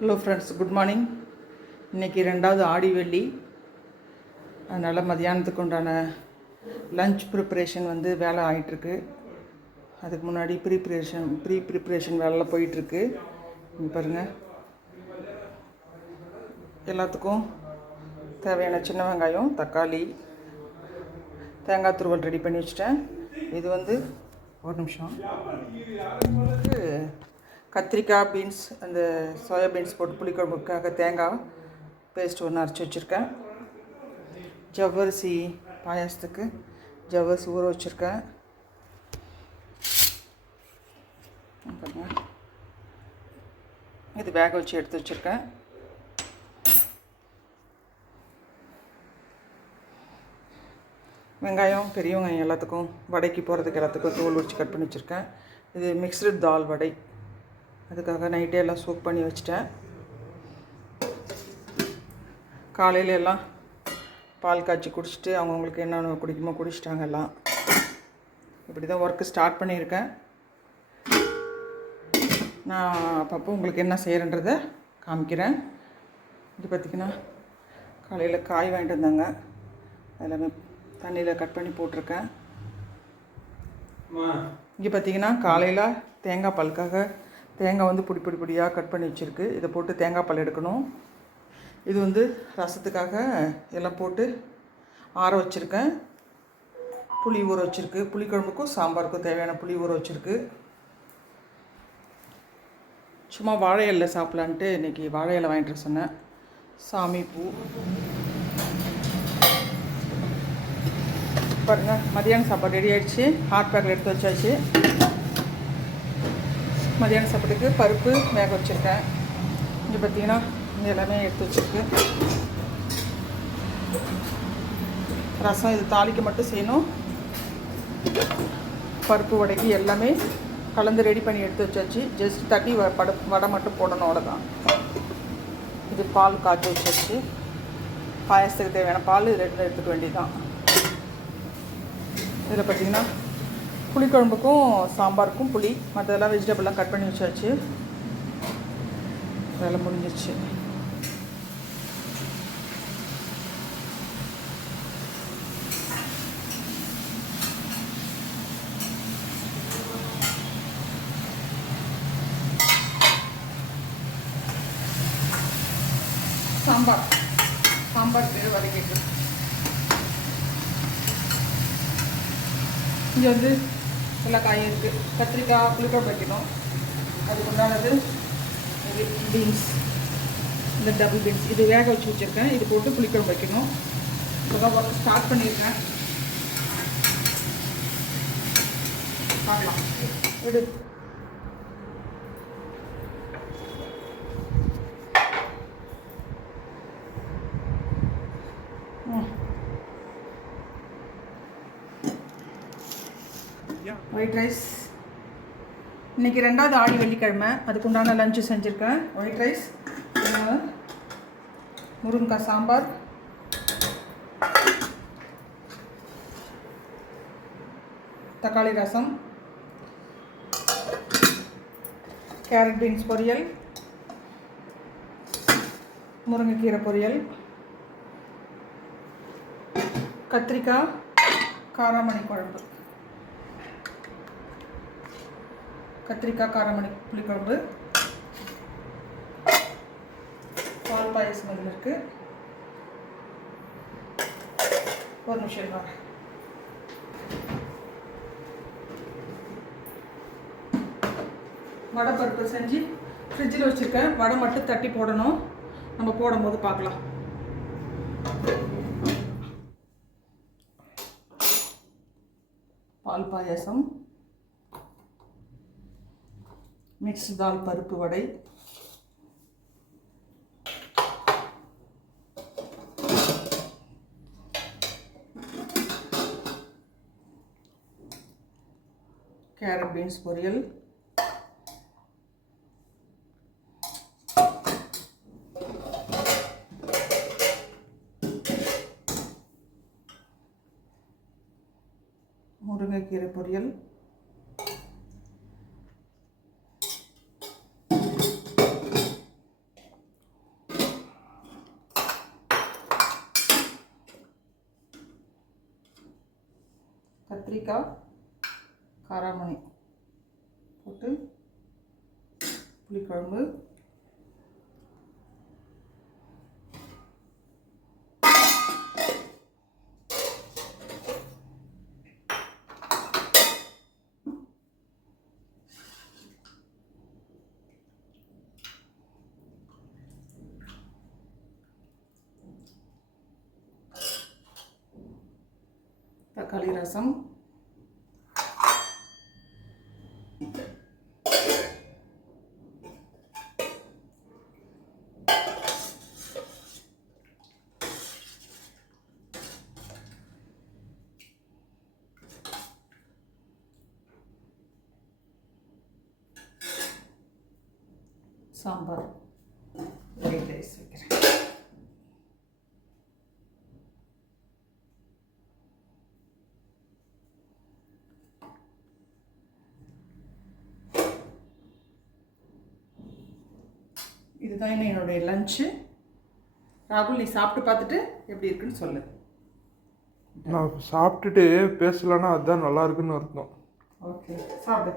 Hello friends, good morning. இன்றைக்கி 2வது ஆடி வெள்ளி. அதனால் மதியானத்துக்கு உண்டான லஞ்ச் ப்ரிப்ரேஷன் வேலை ஆகிட்டுருக்கு. அதுக்கு முன்னாடி ப்ரீ ப்ரிப்ரேஷன் வேலைலாம் போயிட்டுருக்கு. இங்கே பாருங்கள், எல்லாத்துக்கும் தேவையான சின்ன வெங்காயம், தக்காளி, தேங்காய் துருவல் ரெடி பண்ணி வச்சுட்டேன். இது ஒரு நிமிஷம், கத்திரிக்காய், பீன்ஸ், அந்த சோயா பீன்ஸ் போட்டு புளிக்குழம்புக்காக தேங்காய் பேஸ்ட் ஒன்று அரைச்சி வச்சுருக்கேன். ஜவ்வரிசி பாயாசத்துக்கு ஜவ்வரிசி ஊற வச்சுருக்கேன். இது வேக வச்சு எடுத்து வச்சுருக்கேன். வெங்காயம், பெரிய வெங்காயம் எல்லாத்துக்கும் வடைக்கு போகிறதுக்கு எல்லாத்துக்கும் தோல் வச்சு கட் பண்ணி வச்சுருக்கேன். இது மிக்ஸ்டு தால் வடை, அதுக்காக நைட்டே எல்லாம் சூப் பண்ணி வச்சுட்டேன். காலையில் எல்லாம் பால் காய்ச்சி குடிச்சிட்டு அவங்கவுங்களுக்கு என்னென்ன குடிக்குமோ குடிச்சிட்டாங்க எல்லாம். இப்படி தான் ஒர்க்கு ஸ்டார்ட் பண்ணியிருக்கேன். நான் அப்பப்போ உங்களுக்கு என்ன செய்கிறேன்றதை காமிக்கிறேன். இது பார்த்திங்கன்னா காலையில் காய் வாங்கிட்டு வந்தாங்க, எல்லாமே தண்ணியில் கட் பண்ணி போட்டிருக்கேன். இங்கே பார்த்திங்கன்னா காலையில் தேங்காய் பாலுக்காக தேங்காய் பொடியாக கட் பண்ணி வச்சுருக்கு. இதை போட்டு தேங்காய் பால் எடுக்கணும். இது ரசத்துக்காக எல்லாம் போட்டு ஆற வச்சுருக்கேன். புளி ஊற வச்சுருக்கு. புளிக்குழம்புக்கும் சாம்பாருக்கும் தேவையான புளி ஊற வச்சுருக்கு. சும்மா வாழை இலை சாப்பிட்லான்ட்டு இன்றைக்கி வாழை இலை வாங்கிட்டு சொன்னேன். சாமி பூ பாருங்கள். மதியானம் சாப்பாடு ரெடி ஆகிடுச்சு. ஹாட் பேக்கில் எடுத்து வச்சாச்சு. மதியான சாப்பாட்டுக்கு பருப்பு வேக வச்சுருக்கேன். இங்கே பார்த்திங்கன்னா இங்கே எல்லாமே எடுத்து வச்சுருக்கு. ரசம் இது தாளிக்க மட்டும் செய்யணும். பருப்பு வடைக்கு எல்லாமே கலந்து ரெடி பண்ணி எடுத்து வச்சாச்சு. ஜஸ்ட் தட்டி வடை மட்டும் போடணும், அவ்வளோதான். இது பால் காய்ச்சி வச்சாச்சு. பாயசத்துக்கு தேவையான பால் இதில் எடுத்துக்க வேண்டியதுதான். இதில் பார்த்திங்கன்னா புளிக்குழம்புக்கும் சாம்பாருக்கும் புளி, மற்றதெல்லாம் வெஜிடபிள்லாம் கட் பண்ணி வச்சாச்சு. வேலை முடிஞ்சிச்சு. சாம்பார் பேர் வதக்கிட்டு இங்கே எல்லா காயும் இருக்குது. கத்திரிக்காய் புளிக்குழம்பு வைக்கணும். அதுக்கு உண்டானது இது பீன்ஸ், இந்த டபுள் பீன்ஸ் இது வேக வச்சு வச்சுருக்கேன். இது போட்டு புளிக்குழம்பு வைக்கணும். இப்போதான் ஒர்க் ஸ்டார்ட் பண்ணியிருக்கேன். பார்க்கலாம். விடு. ஒயிட் ரைஸ் இன்றைக்கி 2வது ஆடி வெள்ளிக்கிழமை. அதுக்குண்டான லஞ்சு செஞ்சுருக்கேன். ஒயிட் ரைஸ், முருங்கைக்காய் சாம்பார், தக்காளி ரசம், கேரட் பீன்ஸ் பொரியல், முருங்கைக்கீரை பொரியல், கத்திரிக்காய் காராமணி குழம்பு, கத்திரிக்காய் காராமணி புளிக்குழம்பு, பால் பாயசம் அதில் இருக்குது. ஒரு நிமிஷம் வரேன். வடை பருப்பு செஞ்சு ஃப்ரிட்ஜில் வச்சுருக்கேன். வடை மட்டும் தட்டி போடணும். நம்ம போடும்போது பார்க்கலாம். பால் பாயசம், மிக்ஸ் தால் பருப்பு வடை, கேரட் பீன்ஸ் பொரியல், முருங்கைக்கீரை பொரியல், கத்திரிக்காய் காராமணி போட்டு புளிக்குழம்பு, தக்காளி ரசம், சாம்பார், ஒயிட் ரைஸ் வைக்கிறேன். இதுதான் என்னுடைய லஞ்சு. ராகுல், நீ சாப்பிட்டு பார்த்துட்டு எப்படி இருக்குன்னு சொல்லு. நான் சாப்பிட்டுட்டு பேசலன்னா அதுதான் நல்லா இருக்குன்னு அர்த்தம். ஓகே, சாப்பிடு.